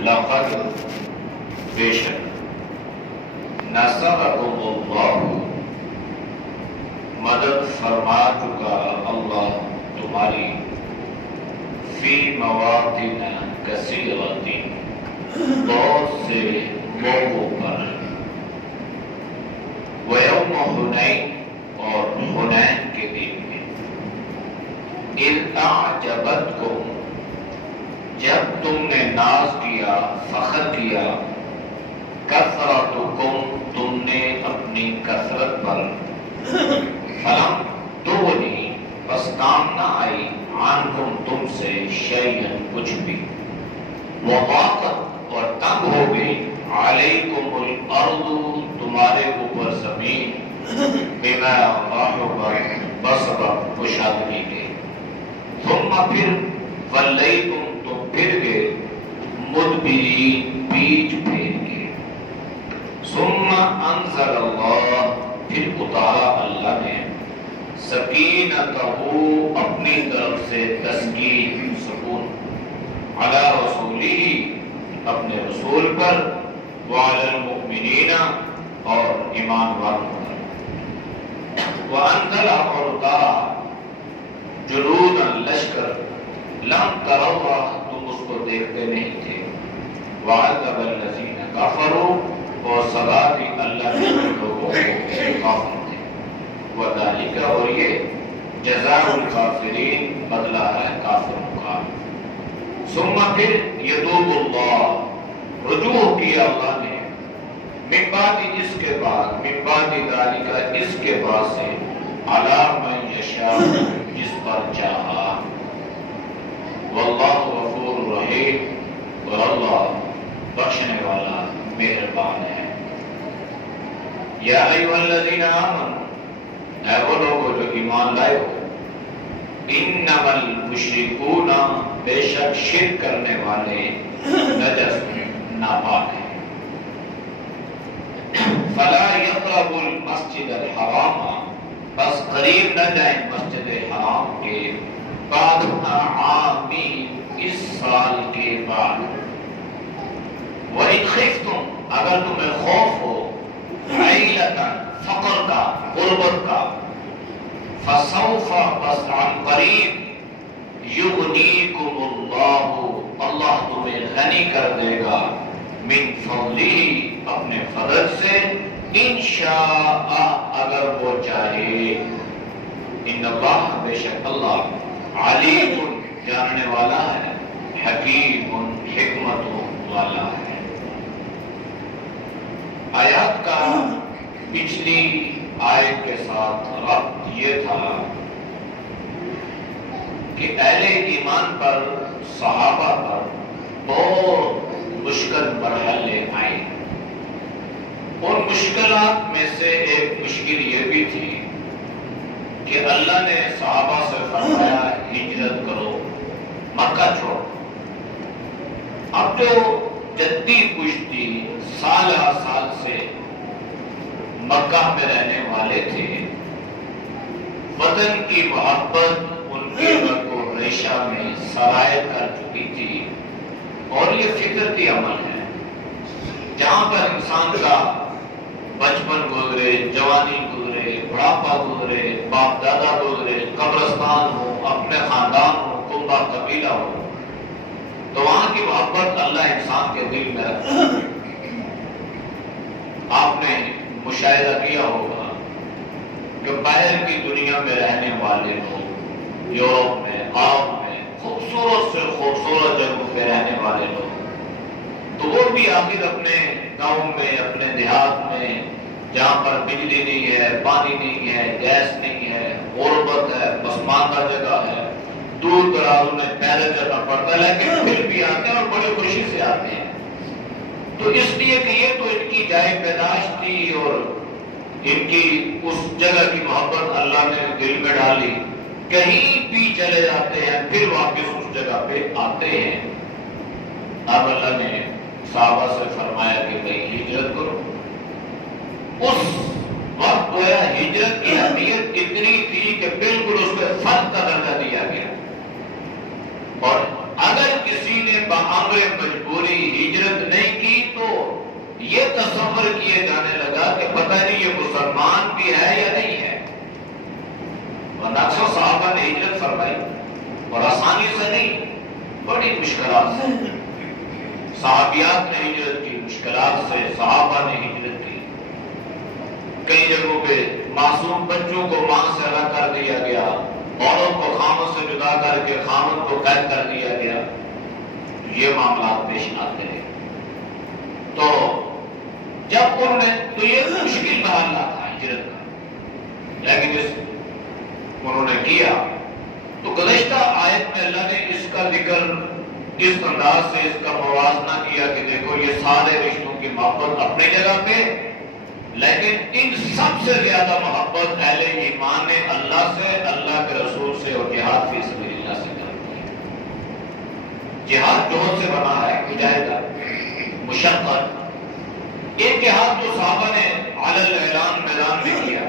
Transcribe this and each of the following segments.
لقد بے شک نصرکم اللہ مدد فرما چکا اللہ تمہاری فی مواطن کثیرۃ بہت سے موقعوں پر ویوم حنین اور حنین کے دن میں اذ اعجبتکم جب تم نے ناز کیا فخر کیا کثرتکم تم نے اپنی کثرت پر فلم تغنی بس کام نہ آئی عنکم تم سے شیئا کچھ بھی وضاقت اور تنگ ہو گئی علیکم الارض تمہارے اوپر زمین بما رحبت بسبب کشادگی کے ثم پھر ولیتم تم پھر گئے مدبرین پیچھ پھیر کے ثم انزل اللہ پھر اتارا اللہ نے سکینتہ اپنی طرف سے تسکین سکون علی رسولی اپنے رسول پر وعلی المؤمنین اور ایمان والوں پر وانزل اور اتارا جنود لشکر لم تروها تم اس کو دیکھتے نہیں تھے وعذب الذین کفروا اور سزا دی اللہ نے لوگوں کو کافر تھے وذالک اور یہ جزاء الکافرین بدلہ ہے کافروں کا ثم پھر یتوب اللہ رجوع کیا اللہ نے من بعد اس کے بعد من بعد ذالک اس کے بعد سے علی من یشاء جس پر چاہا واللہ غفور رحیم اور اللہ بخشنے والا مہربان ہے یا ایھا الذین آمنوا اے وہ لوگوں جو ایمان لائے ہو انما المشرکون بے شک شرک کرنے والے نجس ناپاک ہیں فلا یقربوا المسجد الحرام بس قریب نہ جائیں مسجد حرام کے بعد عامی اس سال کے بعد وَإِنْ خِفْتُمْ اگر تمہیں خوف ہو عیلتاً فقر کا غربت کا فَسَوْفَ بس عن قریب یغنیکم اللہ اللہ تمہیں غنی کر دے گا من فضلہ اپنے فضل سے انشاء اگر وہ چاہے ان اللہ بے شک اللہ علیم جاننے والا ہے حکیم حکمت والا ہے آیات کا پچھلی آیت کے ساتھ ربط یہ تھا کہ اہل ایمان پر صحابہ پر بہت مشکل مرحلے آئے ان مشکلات میں سے ایک مشکل یہ بھی تھی کہ اللہ نے صحابہ سے فرمایا ہجرت کرو مکہ چھوڑو اب جو جدی کشتی سال سال سے مکہ میں رہنے والے تھے وطن کی محبت ان کے رگ و ریشہ میں سرایت کر چکی تھی اور یہ فطرتی عمل ہے جہاں پر انسان کا بچپن گزرے جوانی گزرے بڑھاپا گزرے باپ دادا گزرے قبرستان ہو اپنے خاندان ہو کنبہ قبیلہ ہو تو وہاں کی محبت اللہ انسان کے دل میں رکھتا ہے آپ نے مشاہدہ کیا ہوگا کہ باہر کی دنیا میں رہنے والے لوگ یورپ میں عرب میں خوبصورت سے خوبصورت جگہوں پہ رہنے والے لوگ تو وہ بھی آخر اپنے گاؤں میں اپنے دیہات میں جہاں پر بجلی نہیں ہے پانی نہیں ہے گیس نہیں ہے غربت ہے پسماندہ جگہ ہے دور دراز میں پیدل چلنا پڑتا ہے لیکن پھر بھی آتے ہیں اور بڑی خوشی سے آتے ہیں تو اس لیے کہ یہ تو ان کی جائے پیدائش تھی اور ان کی اس جگہ کی محبت اللہ نے دل میں ڈالی کہیں بھی چلے جاتے ہیں پھر واپس اس جگہ پہ آتے ہیں اب اللہ نے صحابہ سے فرمایا کہ بھئی ہجرت کرو اس وقت گویا ہجرت کی اہمیت اتنی تھی کہ بالکل اس پہ فرض کا درجہ دیا گیا اور اگر کسی نے بامر مجبوری ہجرت نہیں کی تو یہ تصور کیے جانے لگا کہ پتہ نہیں یہ مسلمان بھی ہے یا نہیں ہے. ورنہ اکثر صحابہ نے ہجرت فرمائی اور آسانی سے نہیں، بڑی مشکلات سے. صحابیات نے ہجرت کی، مشکلات سے صحابہ نے ہجرت کی. کئی جگہوں پہ معصوم بچوں کو ماں سے الگ کر دیا گیا، عورت کو خامد سے جدا کر کے خامد کو قید کر دیا گیا. یہ معاملات پیش آتے ہیں. تو جب تو یہ مشکل محلہ تھا ہجرت کا، لیکن انہوں نے کیا تو گزشتہ آیت میں اللہ نے اس کا ذکر اس انداز سے، اس کا موازنہ کیا کہ دیکھو یہ سارے رشتوں کی محبت اپنی جگہ پہ، لیکن ان سب سے زیادہ محبت اہل ایمان نے اللہ سے، اللہ کے رسول سے اور جہاد فی سبیل اللہ سے کرتی ہے. جہاد جوہد سے بنا ہے، مجاہدہ، مشقت. ایک جہاد جو صحابہ نے علی الاعلان میدان میں کیا،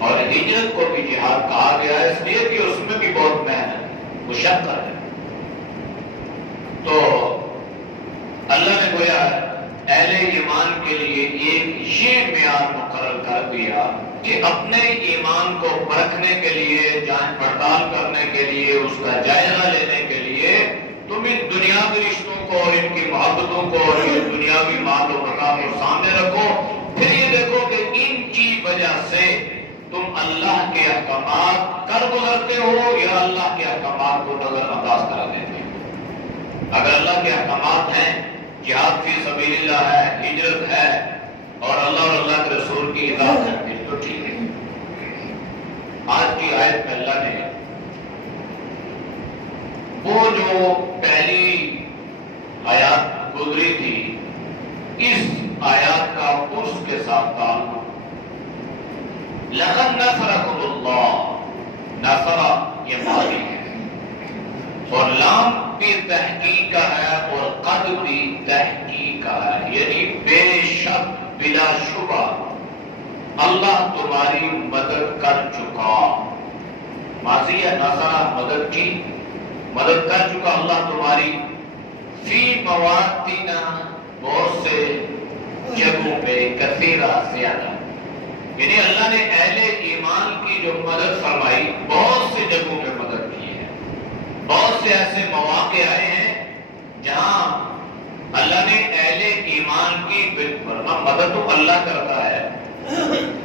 اور ہجرت کو بھی جہاد کہا گیا ہے اس لیے کہ اس میں بھی بہت محنت، مشقت ہے. تو اللہ نے گویا اہل ایمان کے لیے ایک یہ معیار مقرر کر دیا کہ اپنے ایمان کو پرکھنے کے لیے، جانچ پڑتال کرنے کے لیے، اس کا جائزہ لینے کے لیے تم ان دنیاوی رشتوں کو اور ان کی محبتوں کو اور یہ دنیاوی مال و متاع کو سامنے رکھو. پھر یہ دیکھو کہ ان کی وجہ سے تم اللہ کے احکامات کر گزرتے ہو یا اللہ کے احکامات کو نظر انداز کرا دیتے ہو. اگر اللہ کے احکامات ہیں، جہاد فی سبیل اللہ ہے، ہجرت ہے اور اللہ اور اللہ کے رسول کی اطاعت ہے، پھر تو ٹھیک ہے. آج کی آیت میں اللہ نے وہ جو پہلی آیات گزری تھی، اس آیات کا اس کے ساتھ تعلق. لَقَدْ نَصَرَكُمُ اللَّهُ، نصر یہ ماضی ہے اور لام بھی تحقیق کا ہے اور قد بھی تحقیق کا ہے، یعنی بے شک، بلا شبہ اللہ تمہاری مدد کر چکا. ماضی ہے، نصرہ مدد کی، مدد کر چکا اللہ تمہاری. فی مواطن، بہت سے جگہوں پہ، کثیرہ، زیادہ. یعنی اللہ نے اہل ایمان کی جو مدد فرمائی، بہت سے جگہوں پہ مدد کی ہے. بہت سے ایسے مواقع آئے ہیں جہاں اللہ نے اہل ایمان کی ورنہ مدد تو اللہ کرتا ہے.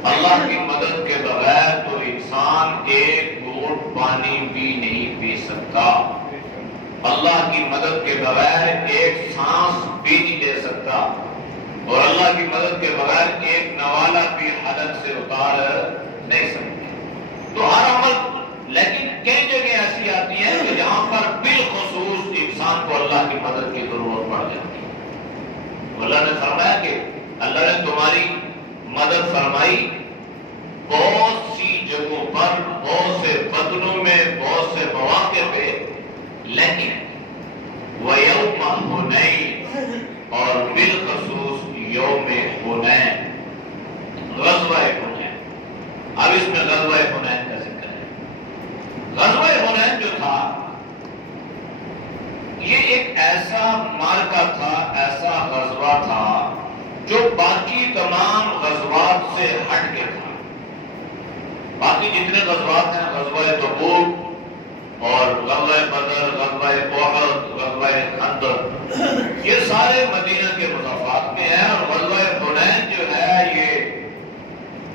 اللہ کی مدد کے بغیر تو انسان ایک گھونٹ پانی بھی نہیں پی سکتا. اللہ کی مدد کے بغیر ایک سانس بھی نہیں لے سکتا، اور اللہ کی مدد کے بغیر ایک نوالہ بھی حلق سے اتار نہیں سکتے. تو ہر عمل، لیکن کئی جگہ ایسی آتی ہیں کہ جہاں پر بالخصوص انسان کو اللہ کی مدد کی ضرورت پڑ جاتی ہے. اللہ نے فرمایا کہ اللہ نے تمہاری مدد فرمائی بہت سی جگہوں پر، بہت سے بدنوں میں، بہت سے مواقع پہ. لیکن وَيَوْمَ حُنَيْنٍ، اور بالخصوص یوم حنین، غزوہ حنین. اب اس میں غزوہ حنین کا ذکر ہے. غزوہ حنین جو تھا یہ ایک ایسا معرکہ تھا، ایسا غزوہ تھا جو باقی تمام غزوات سے ہٹ کے تھا. باقی جتنے غزوات ہیں، غزوہ تبوک اور غزوہ بدر، غزوہ احد، غزوہ خندق، یہ سارے مدینہ کے مضافات میں ہیں. اور غزوہ حنین جو ہے یہ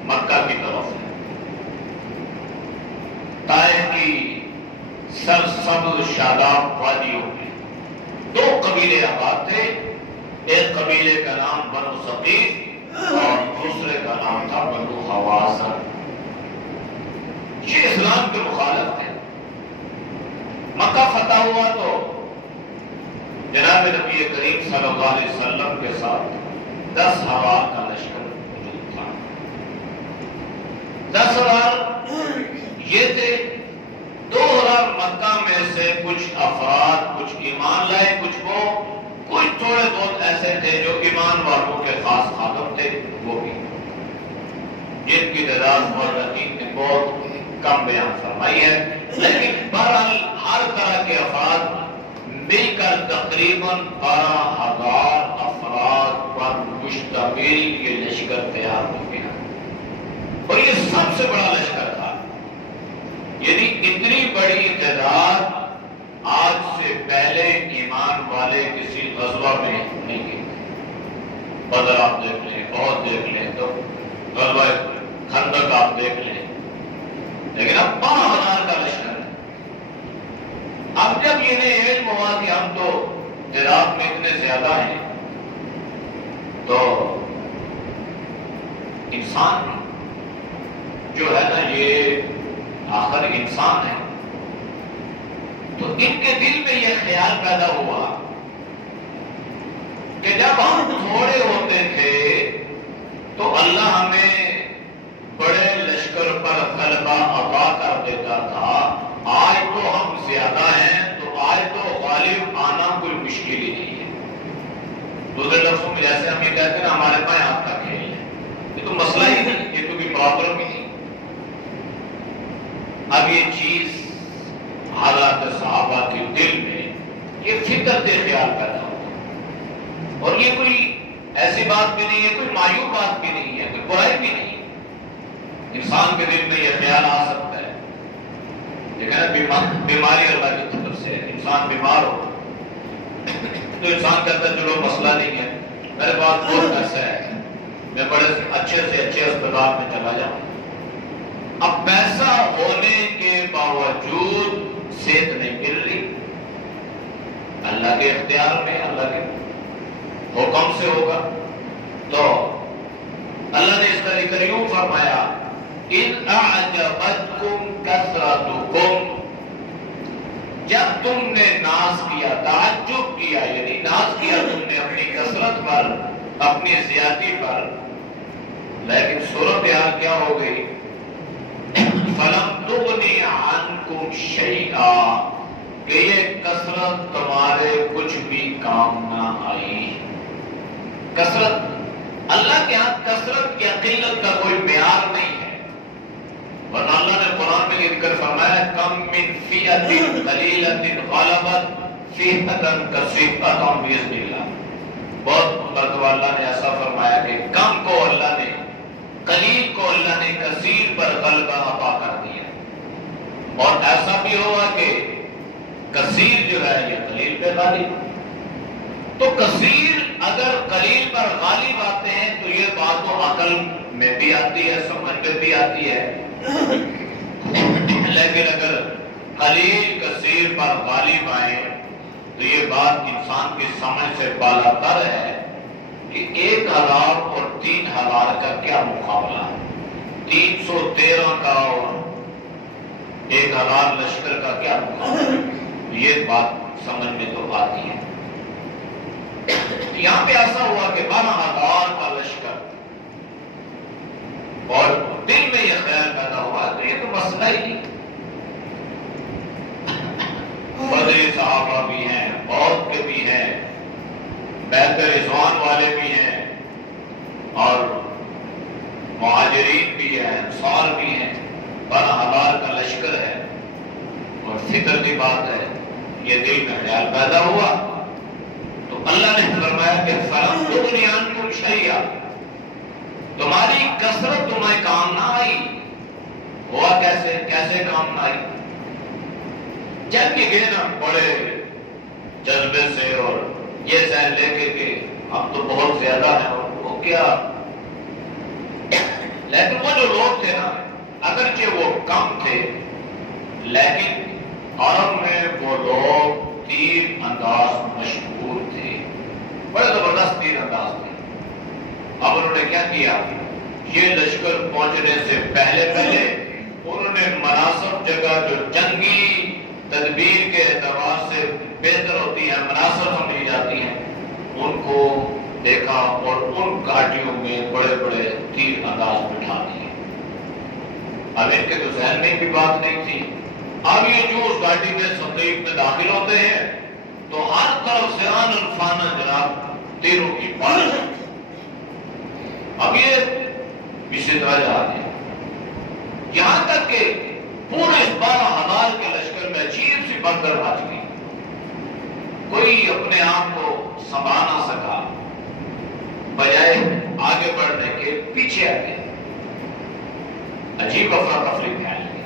مکہ کی طرف ہے. طائف کی سرسبز شاداب وادیوں میں دو قبیلے آباد تھے. ایک قبیلے کا نام بنو ثقیف اور دوسرے کا نام تھا بنو حوازن. یہ اسلام کے مخالف تھے. مکہ فتح ہوا تو جناب نبی کریم صلی اللہ علیہ وسلم کے ساتھ 10,000 کا لشکر موجود تھا. 10,000 یہ تھے. 2,000 مکہ میں سے کچھ افراد، کچھ ایمان لائے، کچھ تھوڑے بہت ایسے تھے جو ایمان والوں کے خاص خادم تھے، وہ بھی جن کی تعداد مورخین نے بہت کم بیان فرمائی ہے. لیکن بہرحال ہر طرح کے افراد مل کر تقریباً 12,000 افراد پر مشتمل یہ لشکر تیار ہو گیا، اور یہ سب سے بڑا لشکر تھا۔ یعنی اتنی بڑی تعداد آج سے پہلے ایمان والے کسی غزوہ میں نہیں گئے۔ بدر آپ دیکھ لیں، بہت دیکھ لیں، تو غزوہ خندق آپ دیکھ لیں، لیکن اب 12,000 کا لشکر ہے۔ اب جب انہیں علم ہوا کہ ہم تو تعداد میں اتنے زیادہ ہیں، تو انسان جو ہے نا، یہ آخر انسان ہے، تو ان کے دل میں یہ خیال پیدا ہوا کہ جب ہم تھوڑے ہوتے تھے تو اللہ ہمیں بڑے لشکر پر غلبہ عطا کر دیتا تھا، آج تو ہم زیادہ ہیں تو آج تو غالب آنا کوئی مشکل ہی نہیں ہے۔ دوسرے لفظوں میں جیسے ہم یہ کہتے ہیں ہمارے پاس آپ کا کھیل ہے، یہ تو مسئلہ ہی نہیں، یہ تو کوئی پرابلم ہی نہیں۔ اب یہ چیز حضرات صحابہ کے دل میں یہ فکر کے خیال پیدا ہوتا، اور یہ کوئی ایسی بات بھی نہیں ہے، کوئی مایوب بات بھی نہیں ہے، کوئی برائی بھی نہیں ہے۔ انسان کے دل میں یہ خیال آ سکتا ہے، لیکن بیماری اللہ کی طرف سے ہے۔ انسان بیمار ہو تو انسان کہتا ہے چلو مسئلہ نہیں ہے، میرے پاس بہت پیسہ ہے، میں بڑے اچھے سے اچھے اسپتال میں چلا جاؤں۔ اب پیسہ ہونے کے باوجود صحت نہیں مل رہی، اللہ کے اختیار میں، اللہ کے حکم سے ہوگا، تو اللہ نے اس کا ذکر یوں فرمایا، اِنْ أَعْجَبَتْكُمْ كَثْرَتُكُمْ، جب تم نے ناز کیا، تعجب کیا، یعنی ناز کیا تم نے اپنی کثرت پر، اپنی زیادتی پر، لیکن صورتحال کیا ہو گئی؟ فَلَمْ تُغْنِ عَنْكُمْ شَيْئًا، کہ یہ کثرت تمہارے کچھ بھی کام نہ آئی۔ کثرت، اللہ کے ہاں کثرت یا قلت کا کوئی معیار نہیں ہے، ورنہ اللہ نے قرآن میں ذکر فرمایا کم من فئۃ قلیلۃ غلبت فئۃ کثیرۃ بإذن اللہ۔ بہت مرتبہ اللہ نے ایسا فرمایا کہ کم کو اللہ نے، قلیل کو اللہ نے کثیر پر غلبہ عطا کر دیا، اور ایسا بھی ہوا کہ کثیر جو ہے یہ قلیل پہ غالب۔ تو کثیر اگر قلیل پر غالب آتے ہیں تو یہ بات تو عقل میں بھی آتی ہے، سمجھ میں بھی آتی ہے، لیکن اگر قلیل کثیر پر غالب آئے تو یہ بات انسان کی سمجھ سے بالا تر ہے کہ 1,000 اور 3,000 کا کیا مقابلہ ہے، 313 کا اور 1,000 لشکر کا کیا مقابلہ، یہ بات سمجھ میں تو آتی ہے۔ یہاں پہ ایسا ہوا کہ 12,000 کا لشکر، اور دل میں یہ خیال پیدا ہوا تو یہ تو مسئلہ ہی نہیں، بدری صحابہ بھی ہیں، بہت کے بھی ہیں، بیعت رضوان والے بھی ہیں، اور مہاجرین بھی ہیں، انصار بھی ہیں، 12,000 کا لشکر ہے، اور فکر کی بات ہے، یہ دل میں خیال پیدا ہوا تو اللہ نے فرمایا کہ فَلَمْ تُغْنِ عَنْكُمْ شَيْئًا، تمہاری کثرت تمہیں کام نہ آئی۔ ہوا کیسے کام نہ آئی؟ جب کہ گئے نا بڑے جذبے سے اور یہ ذہن لے کے کہ اب تو بہت زیادہ ہے، اور وہ کیا، لیکن وہ جو لوگ تھے نا، اگرچہ وہ کم تھے لیکن عرب میں وہ لوگ تیر انداز مشہور تھے، بڑے زبردست تیر انداز تھے۔ اب انہوں نے کیا کیا، یہ لشکر پہنچنے سے پہلے انہوں نے مناسب جگہ جو جنگی تدبیر کے اعتبار سے بہتر ہوتی ہیں، مناسب سمجھی جاتی ہیں، ان کو دیکھا اور ان گھاٹیوں میں بڑے بڑے تیر انداز بٹھا دیے۔ اب ان کے تو ذہن میں بھی بات نہیں تھی، اب یہ جو اس گھاٹی میں سندیپ میں داخل ہوتے ہیں تو ہر طرف سے آن الفانا جناب تیروں کی بارش۔ اب یہ اسی طرح جا رہے ہیں، یہاں تک کہ پورے 12,000 کے لشکر میں عجیب سی بندر مچ گئی، کوئی اپنے آپ کو سنبھال نہ سکا، بجائے آگے بڑھنے کے پیچھے آ گئے، عجیب افراتفری پھیل گئی۔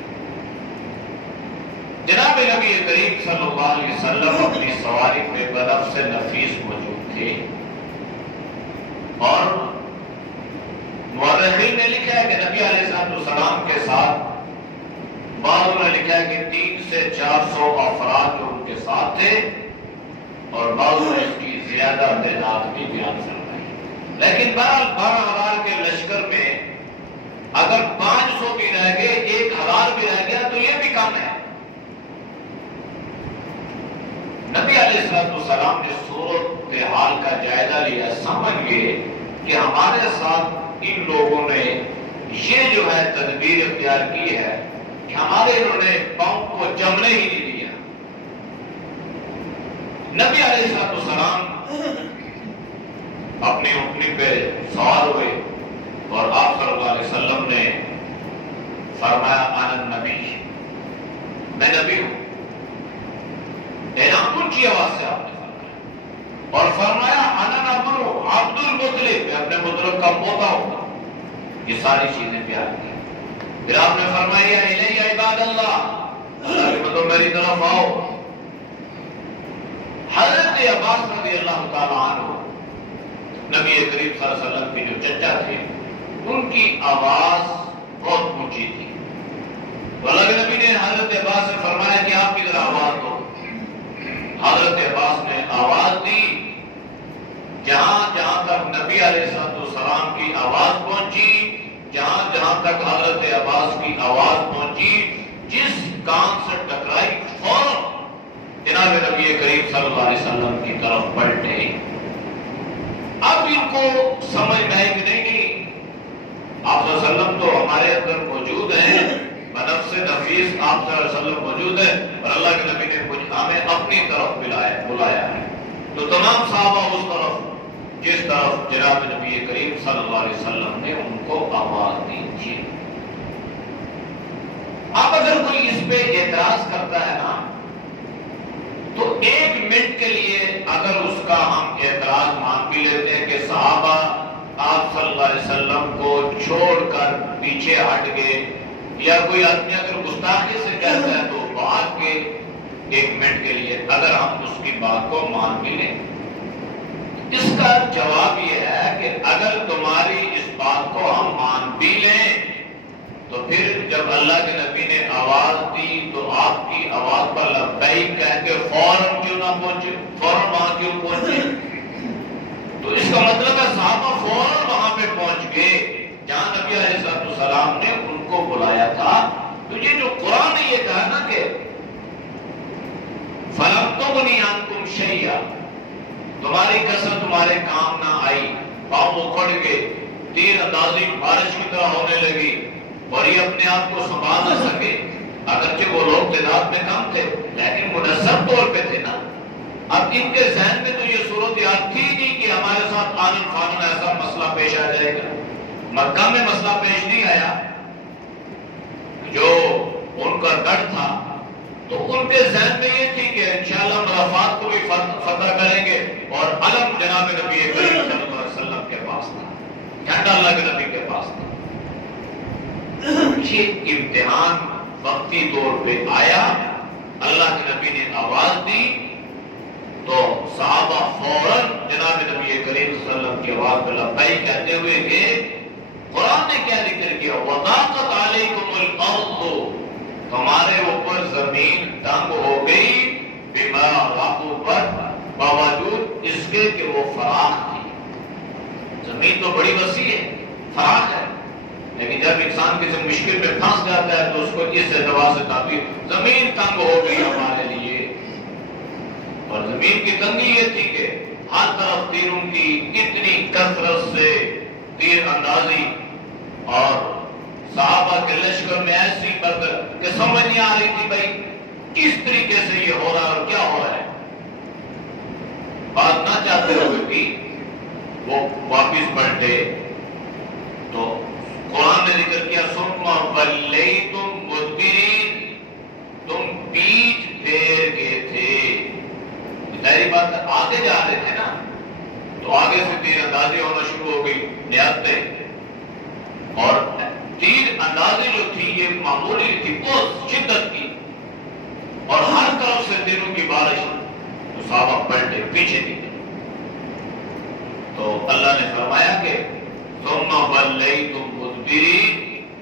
جناب نبی کریم صلی اللہ علیہ وسلم اپنی سواری پہ بنفس نفیس موجود تھے، اور مورخین نے لکھا ہے کہ نبی علیہ السلام کے ساتھ، بعضوں نے لکھا ہے کہ 300 سے 400 افراد جو ان کے ساتھ تھے، اور بعضوں نے اس کی زیادہ تعداد بھی بیان فرمائی، لیکن 12,000 کے لشکر میں اگر 500 بھی رہ گئے، 1,000 بھی رہ گیا تو یہ بھی کم ہے۔ نبی علیہ السلام نے صورت کے حال کا جائزہ لیا، سمجھ گئے کہ ہمارے ساتھ ان لوگوں نے یہ جو ہے تدبیر اختیار کی ہے کہ ہمارے انہوں نے پاؤں کو جمنے ہی نہیں دیا۔ نبی علیہ السلام اپنی اونٹنی پہ سوار ہوئے، اور آپ صلی اللہ علیہ وسلم نے فرمایا انا نبی، میں نبی ہوں، اعلان اونچی آواز سے آپ نے فرمایا، اور فرمایا انا نبی عبد المطلب، میں اپنے مطلب کا پوتا ہوں۔ یہ ساری چیزیں بیان کی، پھر آپ نے فرمایا الی عباد اللہ، اللہ کے بندو میری طرف آؤ۔ حضرت عباس رضی اللہ تعالیٰ عنہ نبی کریم صلی اللہ علیہ وسلم کے جو چچا تھے، ان کی آواز بہت اونچی تھی، تو اللہ کے نبی نے حضرت عباس سے فرمایا کہ آپ کی ذرا آواز دو۔ حضرت عباس نے آواز دی، جہاں جہاں تک نبی علیہ السلام کی آواز پہنچی، جہاں جہاں تک حضرت عباس کی آواز پہنچی، جس کان سے ٹکرائی فوراً جناب نبی کریم صلی اللہ علیہ وسلم کی طرف پلٹے۔ اب ان کو سمجھ میں آئی کہ نہیں، آپ صلی اللہ علیہ وسلم تو ہمارے اندر موجود ہیں، بنفس نفیس آپ صلی اللہ علیہ وسلم موجود ہے، اور اللہ کے نبی نے ہمیں اپنی طرف بلایا ہے۔ تو تمام صحابہ اس طرف جس طرف جناب نبی کریم صلی اللہ علیہ وسلم نے ان کو آواز دی تھی۔ اب اگر کوئی اس پہ اعتراض کرتا ہے نا، تو 1 منٹ کے لیے اگر اس کا ہم اعتراض مان بھی لیتے ہیں کہ صحابہ آپ صلی اللہ علیہ وسلم کو چھوڑ کر پیچھے ہٹ گئے، یا کوئی آدمی اگر گستاخی سے کہتا ہے تو بات کے 1 منٹ کے لیے اگر ہم اس کی بات کو مان بھی لیں، اس کا جواب یہ ہے کہ اگر تمہاری اس بات کو ہم مان بھی لیں، تو پھر جب اللہ کے نبی نے آواز دی تو آپ کی آواز پر لبیک کہہ کے فوراً کیوں نہ پہنچے، فوراً وہاں کیوں پہنچے؟ تو اس کا مطلب ہے صحابہ فوراً وہاں پہ پہنچ گئے جہاں نبی علیہ السلام نے ان کو بلایا تھا۔ تو یہ جو قرآن نے یہ کہا نا کہ فَلَمْ تُغْنِ عَنْكُمْ شَيْئًا، تمہاری کثرت تمہارے کام نہ آئی، پاؤں اکھڑ گئے، تیر اندازی بارش کی طرح ہونے لگی، اور یہ اپنے آپ کو سنبھال نہ سکے، اگرچہ وہ لوگ تعداد میں کم تھے لیکن منظم طور پہ تھے نا۔ اب ان کے ذہن میں تو یہ صورتحال تھی نہیں کہ ہمارے ساتھ آنن فانن ایسا مسئلہ پیش آ جائے گا۔ مکہ میں مسئلہ پیش نہیں آیا، جو ان کا ڈر تھا، تو ان کے ذہن میں یہ تھی کہ انشاءاللہ عرفات کو بھی فتح کریں گے، اور علم جناب نبی کریم صلی اللہ علیہ وسلم کے پاس تھا، جھنڈا اللہ کے نبی کے پاس تھا۔ یہ امتحان وقتی طور پہ آیا، اللہ کے نبی نے آواز دی تو صحابہ فوراً جناب نبی کریم صلی اللہ علیہ وسلم کی آواز پہ لبیک کہتے ہوئے گئے۔ قرآن نے کیا ذکر کیا؟ وَضَاقَتْ عَلَيْكُمُ الْأَرْضُ، تمہارے اوپر زمین تنگ ہو گئی، بِمَا رَحُبَتْ، باوجود اس کے کہ وہ فراخ تھی۔ زمین تو بڑی وسیع ہے، فراخ ہے، لیکن جب انسان کسی مشکل میں پھنس جاتا ہے تو اس کو اس اعتبار سے تعبیر زمین تنگ ہو گئی ہمارے لیے۔ اور زمین کی تنگی یہ تھی کہ ہر طرف تیروں کی اتنی کثرت سے تیر اندازی، اور صحابہ کے لشکر میں ایسی برکت کہ سمجھ نہیں آ رہی تھی بھائی کس طریقے سے یہ ہو رہا ہے اور کیا ہو رہا ہے۔ بات نہ چاہتے ہوئے بھی وہ واپس پلٹے تو قرآن نے ذکر کیا ثم ولیتم مدبرین، تم پیچھ پھیر گئے تھے۔ ظاہری بات تو آگے سے تیر اندازی ہونا شروع ہو گئی نہایت، اور تیر اندازی جو تھی یہ معمولی تھی، بہت شدت کی، اور ہر طرف سے تیروں کی بارش، تو صحابہ پلٹے پیچھے نکلے۔ تو اللہ نے فرمایا کہ ثم ولیتم مدبرین،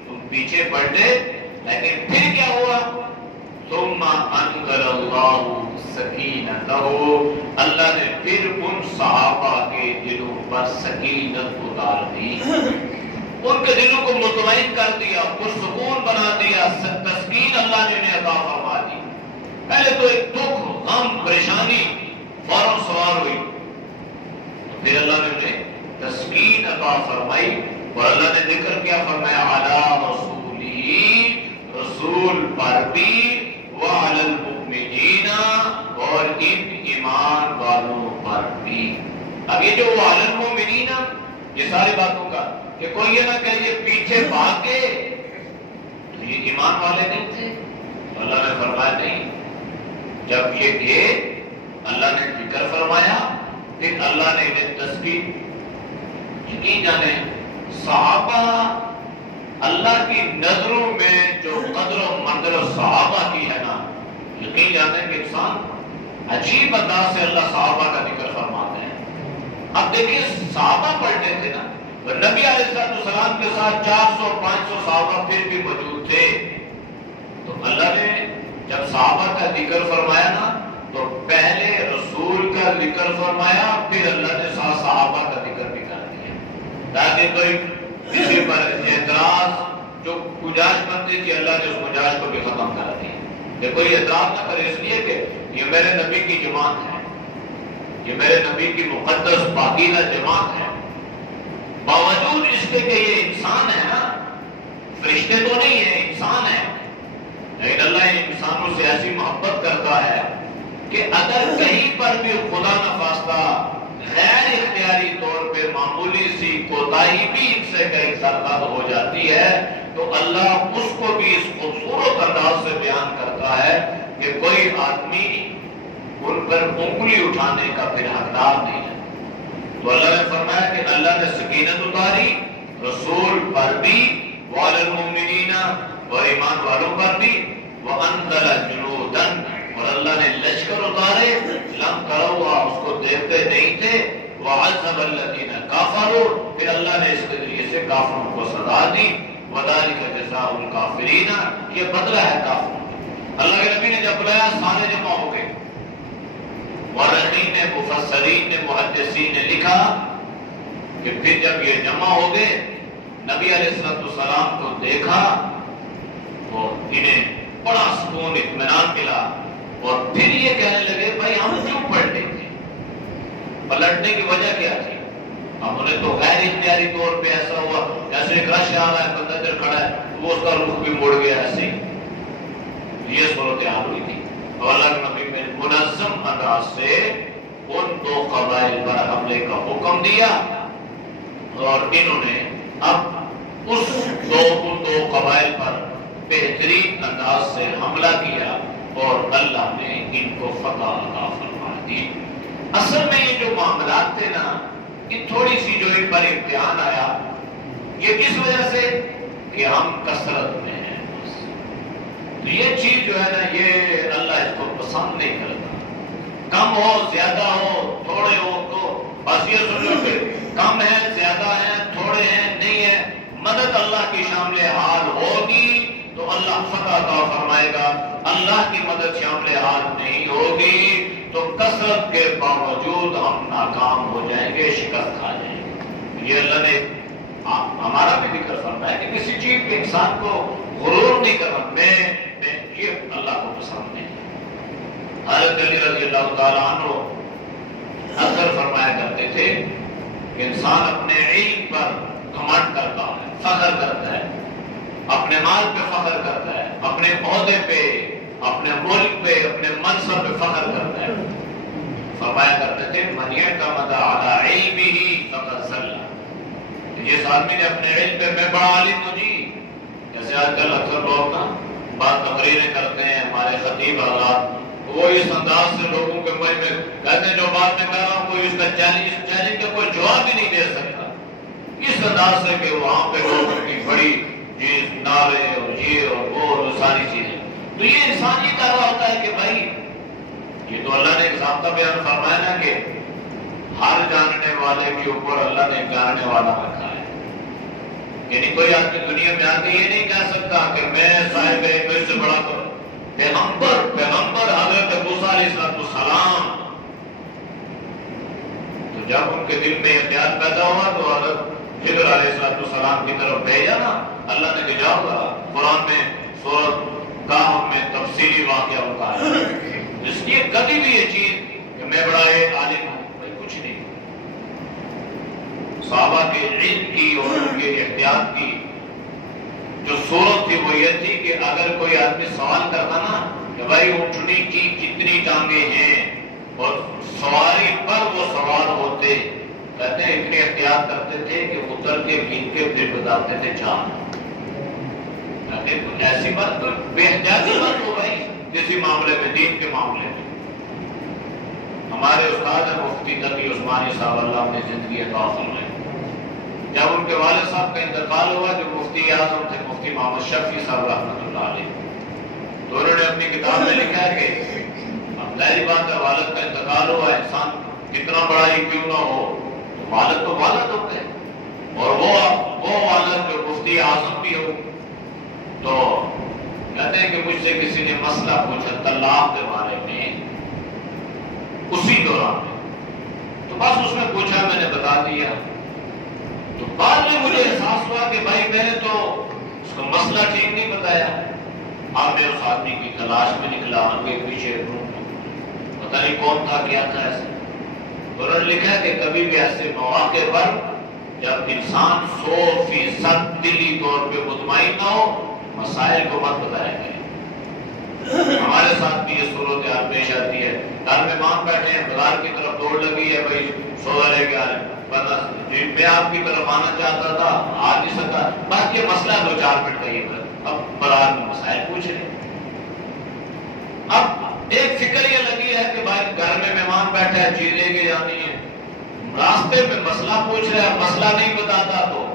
تم پیچھے پلٹے، لیکن پھر کیا ہوا؟ ثم انزل اللہ سکینتہ، اللہ نے پھر ان صحابہ کے دلوں پر سکینت اتار دی، ان کے دلوں کو مطمئن کر دیا، پرسکون بنا دیا، تسکین اللہ نے انہیں عطا فرما دی۔ پہلے تو ایک دکھ، غم، پریشانی فوراً سوار ہوئی، پھر اللہ نے انہیں تسکین عطا فرمائی، اور اللہ نے ذکر کیا، فرمایا علی رسولہ، رسول پر بھی، وعلی المؤمنین، اور ان ایمان والوں پر بھی۔ اب یہ جو وعلی المؤمنین، یہ ساری باتوں کا کہ کوئی یہ نہ کہ یہ پیچھے بھاگ کے تو یہ ایمان والے نہیں تھے، اللہ نے فرمایا نہیں، جب یہ گئے اللہ نے ذکر فرمایا، پھر اللہ نے انہیں تسکین۔ یقین جانے صحابہ اللہ کی نظروں میں جو قدر و منزلت صحابہ کی ہے نا، یقین جانے کہ انسان عجیب انداز سے اللہ صحابہ کا ذکر فرماتے ہیں۔ اب دیکھیے صحابہ پڑھتے تھے نا، نبی علیہ السلام کے ساتھ 400-500 صحابہ پھر بھی موجود تھے، تو اللہ نے جب صحابہ کا ذکر فرمایا نا تو پہلے رسول کا ذکر فرمایا، پھر اللہ نے صحابہ کا ذکر بھی کر دیا، تاکہ کوئی کسی پر اعتراض جو گنجائش بنتی تھی اللہ نے اس گنجائش کو بھی ختم کر دیا کہ کوئی اعتراض نہ کرے، اس لیے کہ یہ میرے نبی کی جماعت ہے، یہ میرے نبی کی مقدس پاکیزہ جماعت ہے، باوجود اس کے کہ یہ انسان ہے نا، فرشتے تو نہیں ہے، انسان ہے، لیکن اللہ انسانوں سے ایسی محبت کرتا ہے کہ اگر کہیں پر بھی خدا نخواستہ غیر اختیاری طور پہ معمولی سی کوتاہی بھی ان سے کہیں سرزد ہو جاتی ہے تو اللہ اس کو بھی اس خوبصورت انداز سے بیان کرتا ہے کہ کوئی آدمی ان پر انگلی اٹھانے کا پھر حقدار نہیں ہے۔ تو اللہ نے فرمایا کہ اللہ نے سکینت اتاری رسول پر بھی، وعلی المؤمنین، اور ایمان والوں پر بھی، وانزل جنودا، اور اللہ نے لشکر اتارے، لم تروها، اس کو دیکھتے نہیں تھے، وعذب الذین کفروا، پھر اللہ نے اس کے ذریعے سے کافروں کو سزا دی، وذلک جزاء الکافرین، یہ بدلہ ہے کافروں کا۔ اللہ کے نبی نے جب بلایا سارے جمع ہو گئے، ورقین نے، مفسرین نے، محدثین نے لکھا کہ پھر جب یہ جمع ہو گئے نبی علیہ السلام کو دیکھا تو انہیں بڑا سکون، اطمینان ملا، اور پھر یہ کہنے لگے بھائی ہم کیوں پلٹے تھے، پلٹنے کی وجہ کیا تھی؟ ہم نے تو غیر اختیاری طور پہ ایسا ہوا، جیسے ایک رش آ رہا ہے، بندہ ادھر کھڑا ہے، وہ اس کا رخ بھی موڑ گیا، ایسے ہی یہ صورتحال ہوئی تھی۔ اور اللہ کے نبی نے منظم انداز سے ان دو قبائل پر حملے کا حکم دیا، اور انہوں نے اب ان دو قبائل پر بہترین انداز سے حملہ کیا، اور اللہ نے ان کو فتح عطا فرما دی۔ اصل میں یہ جو معاملات تھے نا، یہ تھوڑی سی جو ان پر امتحان آیا، یہ کس وجہ سے کہ ہم کثرت میں ہیں، تو یہ چیز جو ہے نا یہ اللہ اس کو پسند نہیں کرتا۔ کم ہو، زیادہ ہو، تھوڑے ہو، تو بس یہ سن لو کہ کم ہے، زیادہ ہے، تھوڑے ہیں، نہیں ہے، مدد اللہ کی شامل حال ہوگی تو اللہ فتح عطا فرمائے گا، اللہ کی مدد شامل حال نہیں ہوگی تو کثرت کے باوجود ہم ناکام ہو جائیں گے، شکست کھا جائیں گے۔ یہ اللہ نے ہمارا بھی ذکر فرمایا کہ کسی چیز کے انسان کو غرور نہیں کرنا، میں یہ اللہ کو پسند نہیں۔ حضرت علی رضی اللہ تعالیٰ عنہ اکثر فرمایا کرتے تھے کہ انسان اپنے علم پر گھمنڈ کرتا ہے، فخر کرتا ہے، اپنے مال پہ فخر کرتا ہے، اپنے عہدے پہ، اپنے ملک پہ، اپنے منصب پہ فخر کرتا ہے۔ فرمایا کرتے تھے من یعتمد علی علمہ فقد ضل، جس آدمی نے اپنے علم پہ میں بڑا عالم ہوں جی، جیسے آج کل اکثر لوگ نا بات تقریریں کرتے ہیں، ہمارے خطیب حضرات وہ اس انداز سے لوگوں کے منہ میں کہتے ہیں جو بات میں کہہ رہا ہوں کوئی اس کا چیلنج کا جواب بھی نہیں دے سکتا، اس انداز سے کہ وہاں پہ لوگوں کی بڑی چیز نعرے اور یہ اور وہ اور ساری چیزیں. تو یہ انسان ہی کر رہا ہوتا ہے کہ بھائی یہ تو اللہ نے ایک ضابطہ بیان فرمایا نا کہ ہر جاننے والے کے اوپر اللہ نے ایک جاننے والا رکھا ہے. یعنی کوئی آدمی دنیا میں آ کے یہ نہیں کہہ سکتا کہ میں صاحب میرے سے بڑا کروں. پیغمبر حضرت موسیٰ علیہ السلام تو جب ان کے دل میں احتیاط پیدا ہوا تو حضرت خضر علیہ السلام کی طرف بھیجا نا اللہ نے کہ جاؤ گا. قرآن میں سورۃ کہف میں تفصیلی واقعہ ہوتا ہے. اس لیے کبھی بھی یہ چیز کہ میں بڑا عالم ہوں کچھ نہیں. صحابہ کے علم کی اور ان کے احتیاط کی جو صورت تھی وہ یہ تھی کہ اگر کوئی آدمی سوال کرتا نا کہ بھائی اونٹنی کی کتنی ٹانگیں ہیں اور سواری پر وہ سوار ہوتے، کہتے ہیں اتنی احتیاط کرتے تھے کہ اتر کے گن کے پھر بتاتے تھے 4. ایسی بات تو بے احتیاطی بات ہو بھائی کسی معاملے میں، دین کے معاملے میں. ہمارے استاد ہیں مفتی تقی عثمانی صاحب اللہ اپنی زندگی عطا فرمائے. جب ان کے والد صاحب کا انتقال ہوا جو مفتی اعظم تھے مفتی محمد شفیع صاحب رحمۃ اللہ علیہ، تو انہوں نے اپنی کتاب میں لکھا ہے کہ ظاہری بات ہے والد کا انتقال ہوا، انسان کتنا بڑا ہی کیوں نہ ہو والد تو والد ہوتے ہیں، اور وہ والد جو مفتی اعظم بھی ہو. تو کہتے ہیں کہ مجھ سے کسی نے مسئلہ پوچھا طلاق کے بارے میں اسی دوران میں، تو بس اس میں پوچھا میں نے بتا دیا. تو بعد میں مجھے احساس ہوا کہ بھائی میں نے تو اس کا مسئلہ ٹھیک نہیں بتایا. اب میں اس آدمی کی تلاش میں نکلا آگے پیچھے پتہ نہیں کون تھا کیا تھا ایسے. انہوں نے لکھا کہ کبھی بھی ایسے مواقع پر جب انسان 100% دلی طور پہ مطمئن نہ ہو مسائل کو مت بتایا کرے. ہمارے ساتھ بھی یہ صورتحال پیش آتی ہے. گھر میں ماں بیٹھے ہیں بازار کی طرف دوڑ لگی ہے بھائی سودا لے کے آ رہے ہیں، میں آپ کی طرف آنا چاہتا تھا آ نہیں سکا. بس یہ مسئلہ 2-4 منٹ کا یہ اب برار میں مسائل پوچھ رہے. اب ایک فکر یہ لگی ہے کہ بھائی گھر میں مہمان بیٹھا ہے چیز لے کے جانی ہے، راستے میں مسئلہ پوچھ رہے ہیں مسئلہ نہیں بتاتا تو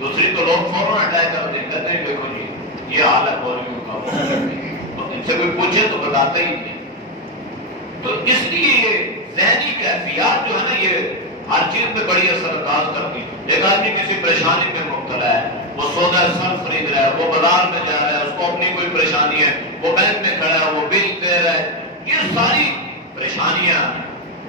دوسری تو لوگ فوراً اٹیک کر دیں کہتے ہیں دیکھو جی یہ حال ہے بولیوں کا، ان سے کوئی پوچھے تو بتاتا ہی نہیں. تو اس لیے یہ ذہنی کیفیات جو ہے نا یہ ہر چیز پہ بڑی اثر انداز کرتی ہے. ایک آدمی کسی پریشانی میں مبتلا ہے، وہ سودا سر خرید رہا ہے، وہ بازار میں جا رہا ہے، اس کو اپنی کوئی پریشانی ہے، وہ بینک میں کھڑا ہے، وہ بل دے رہا ہے، یہ ساری پریشانیاں.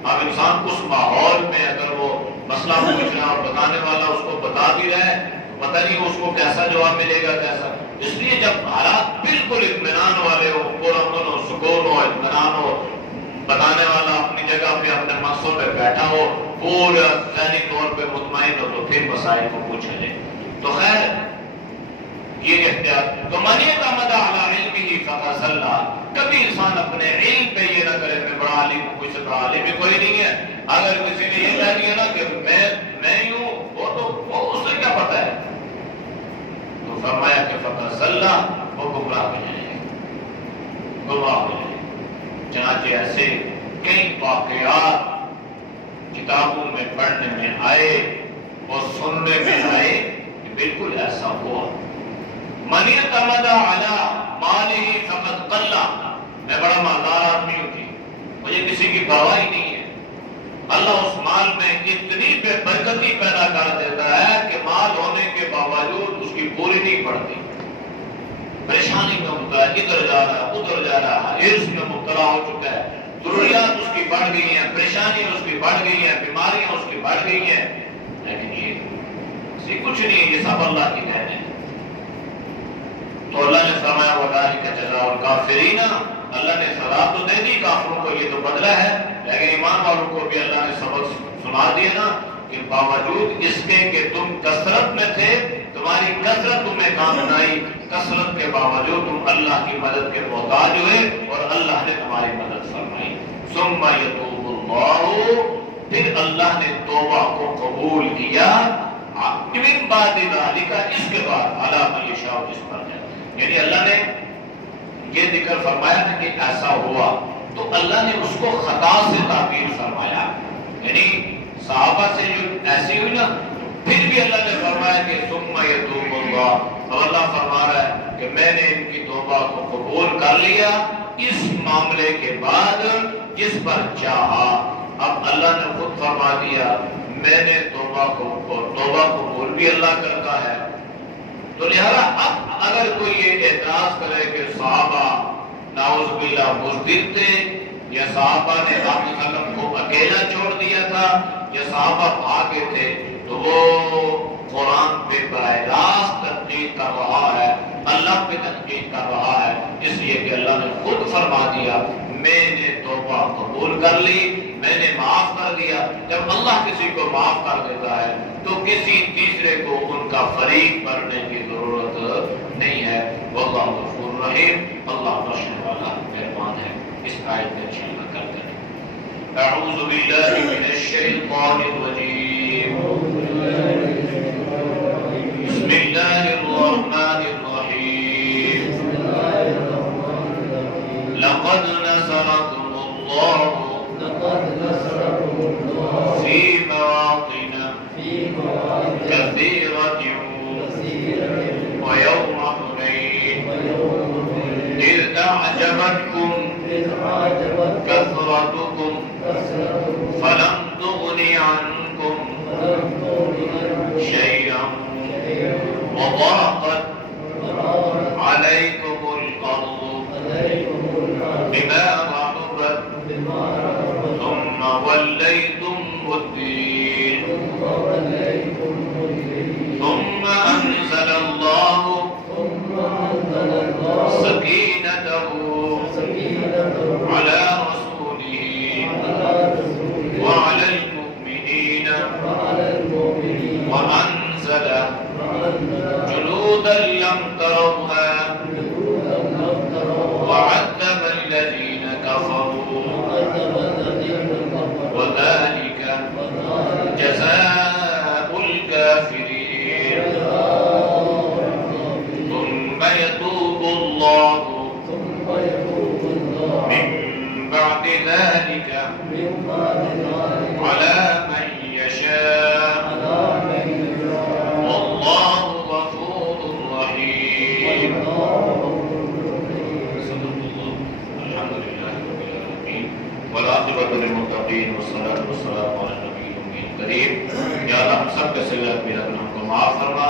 اب انسان اس ماحول میں اگر وہ مسئلہ پوچھ رہا اور بتانے والا اس کو بتا بھی رہا ہے پتہ نہیں اس کو کیسا جواب ملے گا کیسا. اس لیے جب حالات بالکل اطمینان والے ہو، پرامن ہو، سکون ہو، اطمینان ہو، بتانے والا اپنی جگہ پہ اپنے مقصد پہ بیٹھا ہو، پورا ذہنی طور پہ مطمئن ہو تو پھر مسائل کو پوچھا جائے. تو خیر یہ احتیاط تو من اعتمد علی علمہ فقد ضل. کبھی انسان اپنے علم پہ یہ نہ کرے میں بڑا عالم ہوں، کوئی سے بڑا عالم ہی کوئی نہیں ہے. اگر کسی نے یہ کہہ دیا نا کہ میں ہی ہوں وہ تو اس سے کیا پتہ ہے، تو فرمایا کہ فقد ضل، وہ گمراہ ہو جائے گا، گمراہ ہو جائے گا. چنانچہ ایسے کئی واقعات کتابوں میں پڑھنے میں آئے اور سننے میں آئے کہ بالکل ایسا ہوا. من اعتمد علی مالہ فقد قل. میں بڑا مالدار آدمی ہوں جی، مجھے کسی کی پرواہ ہی نہیں ہے. اللہ اس مال میں اتنی بے برکتی پیدا کر دیتا ہے کہ مال ہونے کے باوجود اس کی پوری نہیں پڑتی. پریشانی میں مبتلا ہے، ادھر جا رہا ہے ادھر جا رہا ہے، عرض میں مبتلا ہو چکا ہے، ضروریات اس کی بڑھ گئی ہیں، پریشانیاں اس کی بڑھ گئی ہیں، بیماریاں اس کی بڑھ گئی ہیں، لیکن یہ کچھ نہیں ہے، یہ سب اللہ کی دین ہے. تو اللہ نے فرمایا وَذَلِكَ جَزَاءُ الْكَافِرِينَ. اللہ نے سزا تو دے دی کافروں کو، یہ تو بدلہ ہے، لیکن ایمان والوں کو بھی اللہ نے سبق سنا دیا نا کہ باوجود اس کے کہ تم کثرت میں تھے، تمہاری کثرت تمہیں کام نہ آئی، کثرت کے باوجود تم اللہ کی مدد کے محتاج ہوئے اور اللہ نے تمہاری مدد فرمائی. ثم يتوب اللہ، پھر اللہ نے توبہ کو قبول کیا. من بعد ذلک، اس کے بعد علی من یشاء، جس پر ہے. یعنی اللہ نے یہ ذکر فرمایا نا کہ ایسا ہوا تو اللہ نے اس کو خطا سے تعبیر فرمایا. یعنی صحابہ سے جو ایسی ہوئی نا، پھر بھی اللہ نے فرمایا کہ ثم یتوب اللہ، اب اللہ فرما رہا ہے کہ میں نے ان کی توبہ کو قبول کر لیا اس معاملے کے بعد جس پر چاہا۔ اب اللہ نے خود فرما دیا میں نے توبہ قبول بھی اللہ کرتا ہے۔ تو لہذا اب اگر کوئی یہ اعتراض کرے کہ صحابہ نعوذ باللہ بزدل تھے، یا صحابہ نے آپ صلی اللہ علیہ وسلم کو اکیلا چھوڑ دیا تھا، یا صحابہ بھاگے تھے، تو وہ قرآن پہ براہ راست تنقید کر رہا ہے، اللہ پہ تنقید کر رہا ہے، اس لیے کہ اللہ نے خود فرما دیا میں نے توبہ قبول کر لی، میں نے معاف کر دیا۔ جب اللہ کسی کو معاف کر دیتا ہے تو کسی تیسرے کو ان کا فریق بننے کی ضرورت نہیں ہے۔ واللہ غفور رحیم، اللہ بخشنے والا مہربان ہے۔ اس آیت میں انشاءاللہ کرتے ہیں۔ اعوذ باللہ من الشیطان الرجیم، بسم اللہ الرحمن الرحیم، لقد نصركم الله في مواطن كثيرة ويوم حنين إذ أعجبتكم كثرتكم فلم تغن عنكم شيئا وضاقت عليكم الأرض بما رحبت ثم وليتم مدبرين ثم أنزل الله سكينته على رسوله وعلى المؤمنين وأنزل جنودا لم تروها وعذب الذين كفروا وذلك جزاء الكافرين ثم يتوب الله من بعد ذلك على من يشاء والله غفور رحيم۔ الحمد لله رب العالمين والعاقبۃ للمتقین والصلاۃ والسلام علی النبی الامی الکریم۔ یا اللہ ہم سب کے صغیر میرا گناہوں کو معاف فرما،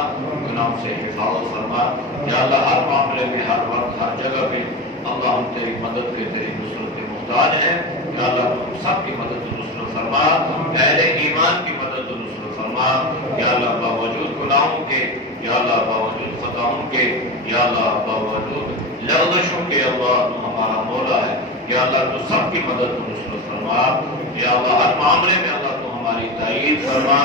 گناہوں سے حفاظت فرما۔ یا اللہ ہر معاملے میں، ہر وقت، ہر جگہ پہ اللہ ہم تیری مدد کے، تیری نصرت کے محتاج ہیں۔ یا اللہ ہم سب کی مدد و نصرت فرما، اہل ایمان کی مدد و نصرت فرما۔ یا اللہ باوجود گناہوں کے، یا اللہ باوجود خطاؤں کے، یا اللہ باوجود لغزشوں کے، اللہ تو ہمارا مولا ہے۔ یا اللہ تو سب کی مدد و نصرت فرما۔ یا اللہ ہر معاملے میں اللہ تو ہماری تائید فرما۔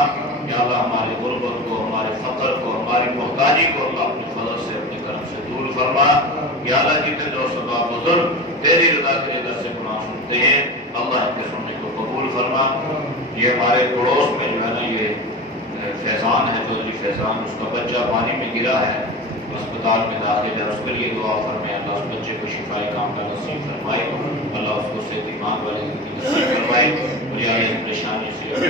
یا اللہ ہماری غربت کو، ہمارے فقر کو، ہماری محتاجی کو اللہ اپنے فضل سے، اپنے کرم سے دور فرما۔ یا اللہ جتنے دوست و بزرگ تیری رضا کے لیے در سے گناہ سنتے ہیں، اللہ ان کے سننے کو قبول فرما۔ یہ ہمارے پڑوس میں جو ہے نا یہ فیضان ہے، چودھری فیضان، اس کا بچہ پانی میں گرا ہے، اسپتال میں داخل ہے، اس کے لیے دعا فرمائے، اللہ اس بچے کو شفائی کاملہ نصیب فرمائے، اللہ اس کو صحت ایمان والی زندگی نصیب فرمائے، اور یا اس پریشانی سے، اور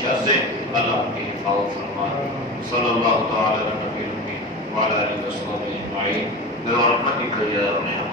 شر سے اللہ ان کی حفاظت فرمائے۔ صلی اللہ تعالی علی نبی الامین وعلی آلہ وصحبہ اجمعین برحمتک یا ارحم